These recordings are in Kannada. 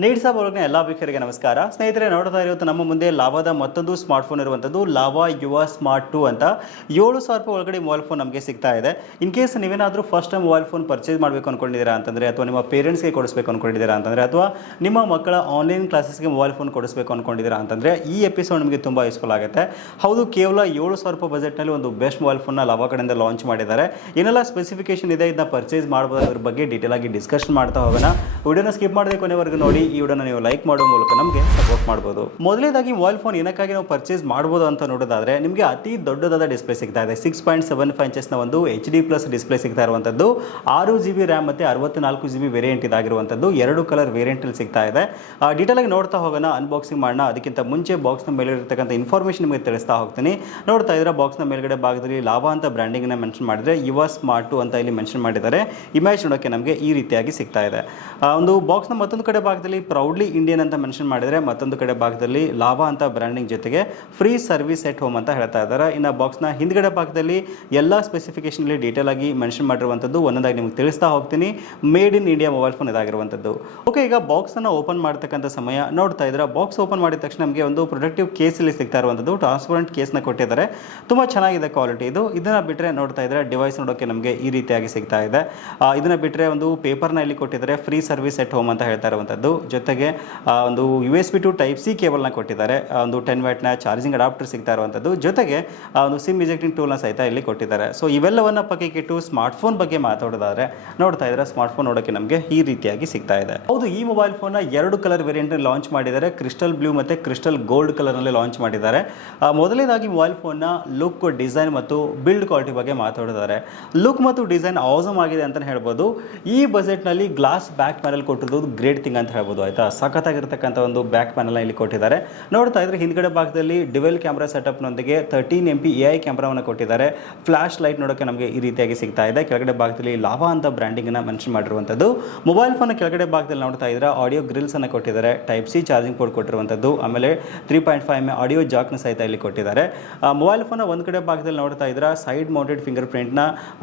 ನೀಡ್ ಬರೋಗ್ನ ಎಲ್ಲ ವೀಕ್ಷಕರಿಗೆ ನಮಸ್ಕಾರ. ಸ್ನೇಹಿತರೆ, ನೋಡ್ತಾ ಇರೋದು ನಮ್ಮ ಮುಂದೆ ಲಾವಾದ ಮತ್ತೊಂದು ಸ್ಮಾರ್ಟ್ ಫೋನ್ ಇರುವಂಥದ್ದು ಲಾವಾ ಯುವ ಸ್ಮಾರ್ಟ್ ಟು ಅಂತ ಏಳು ಸಾವಿರ ರೂಪಾಯಿ ಒಳಗಡೆ ಮೊಬೈಲ್ ಫೋನ್ ನಮಗೆ ಸಿಗ್ತಾ ಇದೆ. ಇನ್ ಕೇಸ್ ನೀವೇನಾದರೂ first time mobile phone purchase ಮಾಡಬೇಕು ಅನ್ಕೊಂಡಿದ್ದೀರಾ ಅಂತಂದರೆ ಅಥವಾ ನಿಮ್ಮ ಪೇರೆಂಟ್ಸ್ಗೆ ಕೊಡಿಸ್ಬೇಕು ಅಂದ್ಕೊಂಡಿದ್ದೀರಾ ಅಂತಂದರೆ ಅಥವಾ ನಿಮ್ಮ ಮಕ್ಕಳ ಆನ್ಲೈನ್ ಕ್ಲಾಸಸ್ಗೆ ಮೊಬೈಲ್ ಫೋನ್ ಕೊಡಿಸ್ಬೇಕು ಅನ್ಕೊಂಡಿದ್ದೀರಾ ಅಂತಂದರೆ ಈ ಎಪಿಸೋಡ್ ನಿಮಗೆ ತುಂಬ ಯೂಸ್ಫುಲ್ ಆಗುತ್ತೆ. ಹೌದು, ಕೇವಲ ಏಳು ಸಾವಿರ ರೂಪಾಯಿ ಬಜೆಟ್ನಲ್ಲಿ ಒಂದು ಬೆಸ್ಟ್ ಮೊಬೈಲ್ ಫೋನ್ನ ಲಾವಾ ಕಡೆಯಿಂದ ಲಾಂಚ್ ಮಾಡಿದ್ದಾರೆ. ಏನೆಲ್ಲ ಸ್ಪೆಸಿಫಿಕೇಶನ್ ಇದೆ ಇದನ್ನ ಪರ್ಚೇಸ್ ಮಾಡ್ಬೋದು ಅದ್ರ ಬಗ್ಗೆ ಡೀಟೇಲ್ ಆಗಿ ಡಿಸ್ಕಷನ್ ಮಾಡ್ತಾ ಹೋಗೋಣ. ವಿಡಿಯೋನ ಸ್ಕಿಪ್ ಮಾಡಿದೆ ಕೊನೆವರೆಗೂ ನೋಡಿ. ಈ ವಿಡಿಯೋನ ನೀವು ಲೈಕ್ ಮಾಡೋ ಮೂಲಕ ನಮಗೆ ಸಪೋರ್ಟ್ ಮಾಡ್ಬೋದು. ಮೊದಲೇದಾಗಿ ಮೊಬೈಲ್ ಫೋನ್ ಏನಕ್ಕಾಗಿ ನಾವು ಪರ್ಚೇಸ್ ಮಾಡ್ಬೋದು ಅಂತ ನೋಡೋದಾದ್ರೆ, ನಿಮಗೆ ಅತಿ ದೊಡ್ಡದಾದ ಡಿಸ್ಪ್ಲೇ ಸಿಗ್ತಾ ಇದೆ. ಸಿಕ್ಸ್ ಪಾಯಿಂಟ್ ಸೆವೆನ್ ಫೈವ್ ಇಂಚಸ್ನ ಒಂದು ಎಚ್ ಡಿ ಪ್ಲಸ್ ಡಿಸ್ಪ್ಲೇ ಸಿಗ್ತಾ ಇರುವಂಥದ್ದು ಆರು ಜಿ ಬಿ ರ್ಯಾಮ್ ಮತ್ತು ಅರವತ್ನಾಲ್ಕು ಜಿ ಬಿ ವೇರಿಯಂಟ್ ಇದಾಗಿರುವಂಥದ್ದು ಎರಡು ಕಲರ್ ವೇರಿಯಂಟಲ್ಲಿ ಸಿಗ್ತಾ ಇದೆ. ಡೀಟೇಲ್ ಆಗಿ ನೋಡ್ತಾ ಹೋಗೋಣ. ಅನ್ಬಾಕ್ಸಿಂಗ್ ಮಾಡೋಣ. ಅದಕ್ಕಿಂತ ಮುಂಚೆ ಬಾಕ್ಸ್ನ ಮೇಲೆ ಇರತಕ್ಕಂಥ ಇನ್ಫಾರ್ಮೇಷನ್ ನಿಮಗೆ ತಿಳಿಸ್ತಾ ಹೋಗ್ತೀನಿ. ನೋಡ್ತಾ ಇದ್ರೆ ಬಾಕ್ಸ್ನ ಮೇಲ್ಗಡೆ ಭಾಗದಲ್ಲಿ ಲಾಭ ಅಂತ ಬ್ರ್ಯಾಂಡಿಂಗ್ನ ಮೆನ್ಷನ್ ಮಾಡಿದರೆ, ಯುವ ಸ್ಮಾರ್ಟ್ ಅಂತ ಇಲ್ಲಿ ಮೆನ್ಷನ್ ಮಾಡಿದ್ದಾರೆ. ಇಮೇಜ್ ನೋಡೋಕ್ಕೆ ನಮಗೆ ಈ ರೀತಿಯಾಗಿ ಸಿಗ್ತಾ ಇದೆ. ಒಂದು ಒಂದು ಬಾಕ್ಸ್ನ ಮತ್ತೊಂದು ಕಡೆ ಭಾಗದಲ್ಲಿ ಪ್ರೌಡ್ಲಿ ಇಂಡಿಯನ್ ಅಂತ ಮೆನ್ಷನ್ ಮಾಡಿದರೆ ಮತ್ತೊಂದು ಕಡೆ ಭಾಗದಲ್ಲಿ ಲಾಭ ಅಂತ ಬ್ರ್ಯಾಂಡಿಂಗ್ ಜೊತೆಗೆ ಫ್ರೀ ಸರ್ವಿಸ್ ಎಟ್ ಹೋಮ್ ಅಂತ ಹೇಳ್ತಾ ಇದ್ದಾರೆ. ಇನ್ನು ಬಾಕ್ಸ್ನ ಹಿಂದ್ಗಡೆ ಭಾಗದಲ್ಲಿ ಎಲ್ಲ ಅಲ್ಲಿ ಡೀಟೇಲ್ ಆಗಿ ಮೆನ್ಷನ್ ಮಾಡಿರುವಂಥದ್ದು ಒಂದೊಂದಾಗಿ ನಿಮಗೆ ತಿಳಿಸ್ತಾ ಹೋಗ್ತೀನಿ. Made in India mobile phone ಇದಾಗಿರುವಂಥದ್ದು. Okay ಈಗ ಬಾಕ್ಸನ್ನು ಓಪನ್ ಮಾಡ್ತಕ್ಕಂಥ ಸಮಯ ನೋಡ್ತಾ ಇದ್ರೆ ಬಾಕ್ಸ್ ಓಪನ್ ಮಾಡಿದ ತಕ್ಷಣ ನಮಗೆ ಒಂದು ಪ್ರೊಡಕ್ಟಿವ್ ಕೇಸಲ್ಲಿ ಸಿಗ್ತಾ ಇರುವಂಥದ್ದು. ಟ್ರಾನ್ಸ್ಪರೆಂಟ್ ಕೇಸ್ನ ಕೊಟ್ಟಿದ್ದಾರೆ. ತುಂಬ ಚೆನ್ನಾಗಿದೆ ಕ್ವಾಲಿಟಿ ಇದು. ಇದನ್ನ ಬಿಟ್ಟರೆ ನೋಡ್ತಾ ಇದ್ರೆ ಡಿವೈಸ್ ನೋಡೋಕ್ಕೆ ನಮಗೆ ಈ ರೀತಿಯಾಗಿ ಸಿಗ್ತಾ ಇದೆ. ಇದನ್ನ ಬಿಟ್ಟರೆ ಒಂದು ಪೇಪರ್ನ ಇಲ್ಲಿ ಕೊಟ್ಟಿದ್ದಾರೆ ಫ್ರೀ ಸರ್ವಿಸ್ ಎಟ್ ಹೋಮ್ ಅಂತ ಹೇಳ್ತಾ ಇರುವಂಥದ್ದು. ಜೊತೆಗೆ ಒಂದು U S B two type C ಕೇಬಲ್ನ ಕೊಟ್ಟಿದ್ದಾರೆ. ಒಂದು ಟೆನ್ ವ್ಯಾಟ್ನ ಚಾರ್ಜಿಂಗ್ ಅಡಾಪ್ಟರ್ ಸಿಗ್ತಾ ಇರುವಂಥದ್ದು. ಜೊತೆಗೆ ಒಂದು ಸಿಮ್ ಇಜೆಕ್ಟಿಂಗ್ ಟೂಲ್ನ ಸಹಿತ ಇಲ್ಲಿ ಕೊಟ್ಟಿದ್ದಾರೆ. ಸೊ ಇವೆಲ್ಲವನ್ನು ಪಕ್ಕಕ್ಕಿಟ್ಟು ಸ್ಮಾರ್ಟ್ ಫೋನ್ ಬಗ್ಗೆ ಮಾತಾಡೋದಾದರೆ, ನೋಡ್ತಾ ಇದ್ದರೆ ಸ್ಮಾರ್ಟ್ ಫೋನ್ ನೋಡೋಕ್ಕೆ ನಮಗೆ ಈ ರೀತಿಯಾಗಿ ಸಿಗ್ತಾ ಇದೆ. ಹೌದು, ಈ ಮೊಬೈಲ್ ಫೋನ್ನ ಎರಡು ಕಲರ್ ವೇರಿಯಂಟ್ ಲಾಂಚ್ ಮಾಡಿದ್ದಾರೆ. ಕ್ರಿಸ್ಟಲ್ ಬ್ಲೂ ಮತ್ತೆ ಕ್ರಿಸ್ಟಲ್ ಗೋಲ್ಡ್ ಕಲರ್ನಲ್ಲಿ ಲಾಂಚ್ ಮಾಡಿದ್ದಾರೆ. ಮೊದಲನೇದಾಗಿ ಮೊಬೈಲ್ ಫೋನ್ನ ಲುಕ್ ಡಿಸೈನ್ ಮತ್ತು ಬಿಲ್ಡ್ ಕ್ವಾಲಿಟಿ ಬಗ್ಗೆ ಮಾತಾಡಿದ್ದಾರೆ ಲುಕ್ ಮತ್ತು ಡಿಸೈನ್ ಆಸಮ್ ಆಗಿದೆ ಅಂತ ಹೇಳ್ಬೋದು. ಈ ಬಜೆಟ್ನಲ್ಲಿ ಗ್ಲಾಸ್ ಬ್ಯಾಕ್ ಪ್ಯಾನಲ್ ಕೊಟ್ಟಿರೋದು ಗ್ರೇಟ್ ಥಿಂಗ್ ಅಂತ ಹೇಳ್ಬೋದು. ಆಯ್ತಾ? ಸಖತ್ತಾಗಿರ್ತಕ್ಕಂಥ ಒಂದು ಬ್ಯಾಕ್ ಪ್ಯಾನಲ್ನ ಇಲ್ಲಿ ಕೊಟ್ಟಿದ್ದಾರೆ. ನೋಡ್ತಾ ಇದ್ರೆ ಹಿಂದ್ಗಡೆ ಭಾಗದಲ್ಲಿ dual camera ಸೆಟಪ್ನೊಂದಿಗೆ thirteen M P A I ಕ್ಯಾಮ್ರಾವನ್ನು ಕೊಟ್ಟಿದ್ದಾರೆ. ಫ್ಲಾಶ್ ಲೈಟ್ ನೋಡೋಕ್ಕೆ ನಮಗೆ ಈ ರೀತಿಯಾಗಿ ಸಿಗ್ತಾ ಇದೆ. ಕೆಳಗಡೆ ಭಾಗದಲ್ಲಿ ಲಾವಾ ಅಂತ ಬ್ರ್ಯಾಂಡಿಂಗ್ನ ಮೆನ್ಷನ್ ಮಾಡಿರುವಂಥದ್ದು. ಮೊಬೈಲ್ ಫೋನ್ ಕೆಳಗಡೆ ಭಾಗದಲ್ಲಿ ನೋಡ್ತಾ ಇದ್ರೆ ಆಡಿಯೋ ಗ್ರಿಲ್ಸ್ ಅನ್ನು ಕೊಟ್ಟಿದ್ದಾರೆ. ಟೈಪ್ ಸಿ ಚಾರ್ಜಿಂಗ್ ಪೋರ್ಟ್ ಕೊಟ್ಟಿರುವಂಥದ್ದು. ಆಮೇಲೆ three point five M audio ಜಾಕ್ನ ಸಹಿತ ಇಲ್ಲಿ ಕೊಟ್ಟಿದ್ದಾರೆ. ಮೊಬೈಲ್ ಫೋನ್ ಒಂದು ಕಡೆ ಭಾಗದಲ್ಲಿ ನೋಡ್ತಾ ಇದ್ರೆ ಸೈಡ್ ಮೌಂಟೆಡ್ ಫಿಂಗರ್ ಪ್ರಿಂಟ್ನ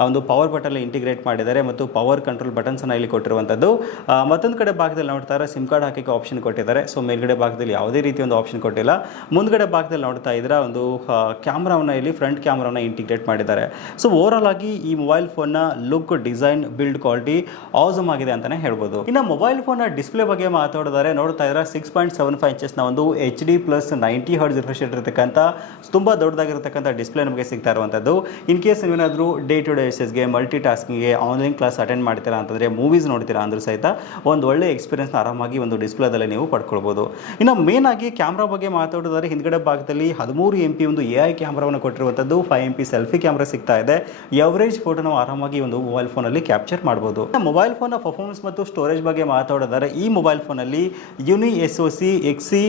ಒಂದು ಪವರ್ ಬಟನ್ ಇಂಟಿಗ್ರೇಟ್ ಮಾಡಿದ್ದಾರೆ ಮತ್ತು ಪವರ್ ಕಂಟ್ರೋಲ್ ಬಟನ್ಸ್ ಇಲ್ಲಿ ಕೊಟ್ಟಿರುವಂಥದ್ದು. ಮತ್ತೊಂದು ಕಡೆ ಭಾಗದಲ್ಲಿ ನೋಡ್ತಾ ಇದ್ರೆ ಸಿಮ್ ಕಾರ್ಡ್ ಹಾಕೋಕ್ಕೆ ಆಪ್ಷನ್ ಕೊಟ್ಟಿದ್ದಾರೆ. ಸೊ ಮೇಲ್ಗಡೆ ಭಾಗದಲ್ಲಿ ಯಾವುದೇ ರೀತಿ ಒಂದು ಆಪ್ಷನ್ ಕೊಟ್ಟಿಲ್ಲ. ಮುಂದ್ಗಡೆ ಭಾಗದಲ್ಲಿ ನೋಡ್ತಾ ಇದ್ದೀರಾ, ಒಂದು ಕ್ಯಾಮ್ರಾವನ್ನ ಇಲ್ಲಿ ಫ್ರಂಟ್ ಕ್ಯಾಮ್ರಾನ ಇಂಟಿಗ್ರೇಟ್ ಮಾಡಿದ್ದಾರೆ. ಸೊ ಓವರ್ಆಲ್ ಆಗಿ ಈ ಮೊಬೈಲ್ ಫೋನ್ನ look design build quality awesome ಆಗಿದೆ ಅಂತಾನೆ ಹೇಳ್ಬೋದು. ಇನ್ನು ಮೊಬೈಲ್ ಫೋನ್ನ ಡಿಸ್ಪ್ಲೇ ಬಗ್ಗೆ ಮಾತಾಡಿದರೆ, ನೋಡ್ತಾ ಇದ್ರೆ ಸಿಕ್ಸ್ ಪಾಯಿಂಟ್ ಸೆವೆನ್ ಫೈವ್ ಇಂಚಸ್ನ ಒಂದು H D plus ninety hertz refresh ಇರತಕ್ಕಂಥ, ತುಂಬ ದೊಡ್ಡದಾಗಿರ್ತಕ್ಕಂಥ ಡಿಸ್ಪ್ಲೇ ನಮಗೆ ಸಿಗ್ತಾ ಇರುವಂಥದ್ದು. ಇನ್ ಕೇಸ್ ನೀವೇನಾದರೂ ಡೇ ಟು ಡೇ ಬೇಸಿಸ್ಗೆ ಮಲ್ಟಿ ಟಾಸ್ಕಿಂಗ್ಗೆ ಆನ್ಲೈನ್ ಕ್ಲಾಸ್ ಅಟೆಂಡ್ ಮಾಡ್ತೀರಾ ಅಂತಂದರೆ ಮೂವೀಸ್ ನೋಡ್ತೀರಾ ಅಂದ್ರೂ ಸಹಿತ, ಒಂದು ಒಳ್ಳೆ ಎಕ್ಸ್ಪೀರಿಯನ್ಸ್ನ ಆರಾಮಾಗಿ ಒಂದು ಡಿಸ್ಪ್ಲೇದಲ್ಲಿ ನೀವು ಪಡ್ಕೊಳ್ಬೋದು. ಇನ್ನು ಮೇನ್ ಆಗಿ ಕ್ಯಾಮ್ರಾ ಬಗ್ಗೆ ಮಾತಾಡೋದಾದ್ರೆ ಹಿಂದ್ಗಡೆ ಭಾಗದಲ್ಲಿ ಹದಿಮೂರು ಎಂ ಪಿ ಒಂದು ಎ ಐ ಕ್ಯಾಮ್ರಾವನ್ನು ಕೊಟ್ಟಿರುವಂಥದ್ದು five M P selfie camera ಸಿಗ್ತಾ ಇದೆ. ಎವರೇಜ್ ಫೋಟೋ ನಾವು ಆರಾಮಾಗಿ ಒಂದು ಮೊಬೈಲ್ ಫೋನಲ್ಲಿ ಕ್ಯಾಪ್ಚರ್ ಮಾಡ್ಬೋದು. ಮೊಬೈಲ್ ಫೋನ್ನ ಪರ್ಫಾರ್ಮೆನ್ಸ್ ಮತ್ತು ಸ್ಟೋರೇಜ್ ಬಗ್ಗೆ ಮಾತಾಡೋದಾದ್ರೆ ಈ ಮೊಬೈಲ್ ಫೋನಲ್ಲಿ Unisoc X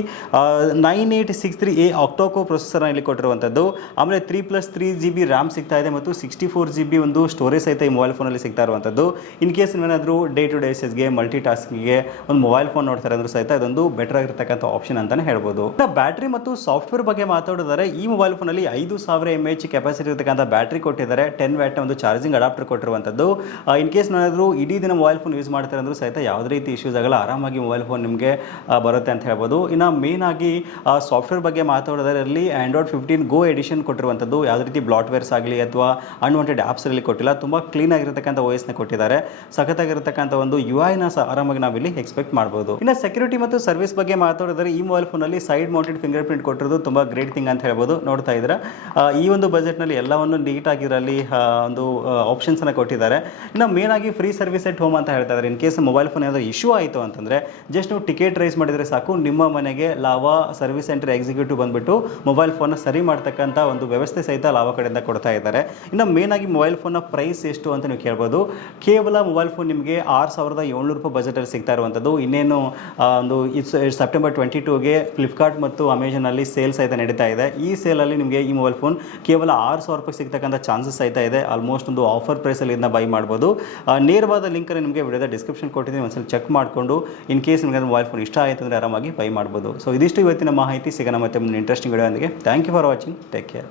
nine eight six three A octa core ಪ್ರೊಸೆಸರ್ನ ಇಲ್ಲಿ ಕೊಟ್ಟಿರುವಂಥದ್ದು. ಆಮೇಲೆ three plus three G B RAM ಸಿಗ್ತಾ ಇದೆ ಮತ್ತು ಸಿಕ್ಸ್ಟಿ ಫೋರ್ ಜಿ ಬಿ ಒಂದು ಸ್ಟೋರೇಜ್ ಸಹಿತ ಈ ಮೊಬೈಲ್ ಫೋನಲ್ಲಿ ಸಿಗ್ತಾ ಇರುವಂಥದ್ದು. ಇನ್ ಕೇಸ್ ನೀವೇನಾದರೂ ಡೇ ಟು ಡೇ ಬೇಸಿಸ್ಗೆ ಮಲ್ಟಿ ಟಾಸ್ಕಿಂಗ್ಗೆ ಒಂದು ಮೊಬೈಲ್ ಫೋನ್ ನೋಡ್ತಾರೆ ಅಂದ್ರೂ ಸಹಿತ ಇದೊಂದು ಬೆಟರ್ ಆಗಿರ್ತಕ್ಕಂಥ ಆಪ್ಷನ್ ಅಂತಾನೆ ಹೇಳ್ಬೋದು. ಬ್ಯಾಟ್ರಿ ಮತ್ತು ಸಾಫ್ಟ್ವೇರ್ ಬಗ್ಗೆ ಮಾತಾಡಿದರೆ ಈ ಮೊಬೈಲ್ ಫೋನಲ್ಲಿ ಐದು ಸಾವಿರ ಎಂ ಎಚ್ ಕೆಪಾಸಿಟಿ ಇರತಕ್ಕಂಥ ಬ್ಯಾಟ್ರಿ ಕೊಟ್ಟಿದ್ದಾರೆ. ಟೆನ್ ವ್ಯಾಟ್ನ ಒಂದು ಚಾರ್ಜಿಂಗ್ ಅಡಾಪ್ಟರ್ ಕೊಟ್ಟಿರುವಂಥದ್ದು. ಇನ್ ಕೇಸ್ ನಾನಾದರೂ ಇಡೀ ದಿನ ಮೊಬೈಲ್ ಫೋನ್ ಯೂಸ್ ಮಾಡ್ತಾರೆ ಅಂದ್ರೂ ಸಹಿತ ಯಾವುದೇ ರೀತಿ ಇಶ್ಯೂಸ್ ಆಗಲ್ಲ, ಆರಾಮಾಗಿ ಮೊಬೈಲ್ ಫೋನ್ ನಿಮಗೆ ಬರುತ್ತೆ ಅಂತ ಹೇಳ್ಬೋದು. ಇನ್ನು ಮೇನ್ ಆಗಿ ಸಾಫ್ಟ್ವೇರ್ ಬಗ್ಗೆ ಮಾತಾಡೋದರಲ್ಲಿ ಆಂಡ್ರಾಯ್ಡ್ ಫಿಫ್ಟೀನ್ ಗೋ ಎಡಿಷನ್ ಕೊಟ್ಟಿರುವಂಥದ್ದು. ಯಾವುದೇ ರೀತಿ ಬ್ಲಾಟ್ವೇರ್ಸ್ ಆಗಲಿ ಅಥವಾ ಅನ್ವಾಂಟೆಡ್ ಆಪ್ಸ್ ಅಲ್ಲಿ ಕೊಟ್ಟಿಲ್ಲ. ತುಂಬ ಕ್ಲೀನ್ ಆಗಿರತಕ್ಕಂಥ ವಯಸ್ಸನ್ನ ಕೊಟ್ಟಿದ್ದಾರೆ. ಸಖತ್ತಾಗಿರತಕ್ಕಂಥ ಒಂದು ಯು ಐನ ಸಹ ಆರಾಮಾಗಿ ನಾವಿಲ್ಲಿ ಎಕ್ಸ್ಪೆಕ್ಟ್ ಮಾಡ್ಬೋದು. ಇನ್ನು ಸೆಕ್ಯೂರಿಟಿ ಮತ್ತು ಸರ್ವಿಸ್ ಬಗ್ಗೆ ಮಾತಾಡಿದ್ರೆ ಈ ಮೊಬೈಲ್ ಫೋನಲ್ಲಿ ಸೈಡ್ ಮೌಂಟೆಡ್ ಫಿಂಗರ್ ಪ್ರಿಂಟ್ ಕೊಟ್ಟಿರೋದು ತುಂಬ ಗ್ರೇಟ್ ಥಿಂಗ್ ಅಂತ ಹೇಳ್ಬೋದು. ನೋಡ್ತಾ ಇದ್ರ ಈ ಒಂದು ಬಜೆಟ್ನಲ್ಲಿ ಎಲ್ಲವನ್ನು ನೀಟಾಗಿರಲಿ ಒಂದು ಆಪ್ಷನ್ಸನ್ನು ಕೊಟ್ಟಿದ್ದಾರೆ. ಇನ್ನು ಮೇನ್ ಆಗಿ ಫ್ರೀ ಸರ್ವಿಸ್ ಎಟ್ ಹೋಮ್ ಅಂತ ಹೇಳ್ತಾ ಇದ್ದಾರೆ. ಇನ್ ಕೇಸ್ ಮೊಬೈಲ್ ಫೋನ್ ಏನಾದರೂ ಇಶ್ಯೂ ಆಯಿತು ಅಂತಂದರೆ ಜಸ್ಟ್ ನೀವು ಟಿಕೆಟ್ ರೈಸ್ ಮಾಡಿದರೆ ಸಾಕು. ನಿಮ್ಮ ಮನೆಗೆ ಲಾವಾ ಸರ್ವಿಸ್ ಸೆಂಟರ್ ಎಕ್ಸಿಕ್ಯೂಟಿವ್ ಬಂದುಬಿಟ್ಟು ಮೊಬೈಲ್ ಫೋನ್ನ ಸರಿ ಮಾಡ್ತಕ್ಕಂಥ ಒಂದು ವ್ಯವಸ್ಥೆ ಸಹಿತ ಲಾವಾ ಕಡೆಯಿಂದ ಕೊಡ್ತಾ ಇದ್ದಾರೆ. ಇನ್ನು ಮೇನ್ ಆಗಿ ಮೊಬೈಲ್ ಫೋನ್ನ ಪ್ರೈಸ್ ಎಷ್ಟು ಅಂತ ನೀವು ಕೇಳ್ಬೋದು. ಕೇವಲ ಮೊಬೈಲ್ ಫೋನ್ ನಿಮಗೆ ಆರು ಸಾವಿರದ ಏಳ್ನೂರು ರೂಪಾಯಿ ಬಜೆಟಲ್ಲಿ ಸಿಗ್ತಾ ಇರುವಂಥದ್ದು. ಇನ್ನೇನು ಒಂದು ಒಂದು ಸೆಪ್ಟೆಂಬರ್ ಟ್ವೆಂಟಿ ಟೂಗೆ ಫ್ಲಿಪ್ಕಾರ್ಟ್ ಮತ್ತು ಅಮೆಝಾನಲ್ಲಿ ಸೇಲ್ ಸಹಿತ ನಡೀತಾ ಇದೆ. ಈ ಸೇಲಲ್ಲಿ ನಿಮಗೆ ಈ ಮೊಬೈಲ್ ಫೋನ್ ಕೇವಲ ಆರು ಸಾವಿರ ರೂಪಾಯಿ ಸಿಗ್ತಕ್ಕಂಥ ಚಾನ್ಸಸ್ ಸಹಿತ ಇದೆ. ಆಲ್ಮೋಸ್ಟ್ ಒಂದು ಆಫರ್ ಪ್ರೈಸಲ್ಲಿ ಇದನ್ನ ಬೈ ಮಾಡ್ಬೋದು. ನೇರವಾದ ಲಿಂಕನ್ನು ನಿಮಗೆ ವಿಡಿಯೋದ ಡಿಸ್ಕ್ರಿಪ್ಷನ್ ಕೊಟ್ಟಿದ್ದೀನಿ. ಒಂದ್ಸಲ ಚೆಕ್ ಮಾಡಿಕೊಂಡು ಇನ್ ಕೇಸ್ ನಿಮಗೆ ಮೊಬೈಲ್ ಫೋನ್ ಇಷ್ಟ ಆಯಿತು ಅಂದರೆ ಆರಾಮಾಗಿ ಬೈ ಮಾಡ್ಬೋದು. ಸೊ ಇದಿಷ್ಟು ಇವತ್ತಿನ ಮಾಹಿತಿ. ಸಿಗೋಣ ಮತ್ತೆ ಇಂಟ್ರೆಸ್ಟಿಂಗ್ ವಿಡಿಯೋ ಒಂದಿಗೆ thank you for watching take care